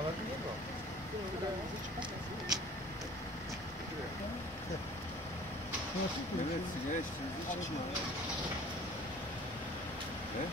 Evet, sigara içtiğinizi için. Ne?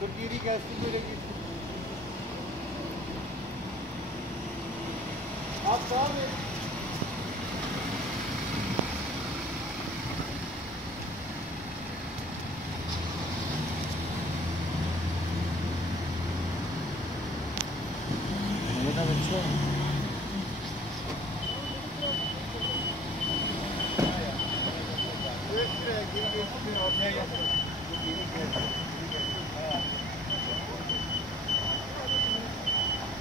Dur geri gelsin böyle gitsin. At abi. Ne kadar bir şey var mı? Evet şuraya geri gelsin. Ortaya gelsin. Geri gelsin.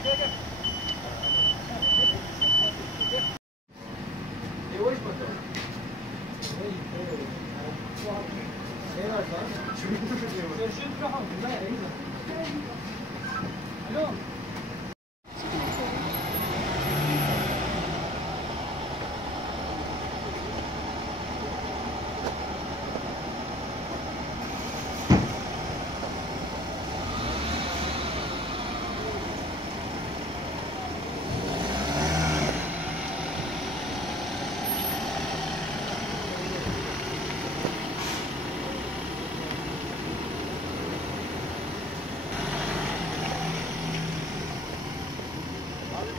Gel gel. Yavaş bakalım. Ne var lan? Görüşürüz bakalım. Alo.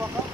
Bakalım.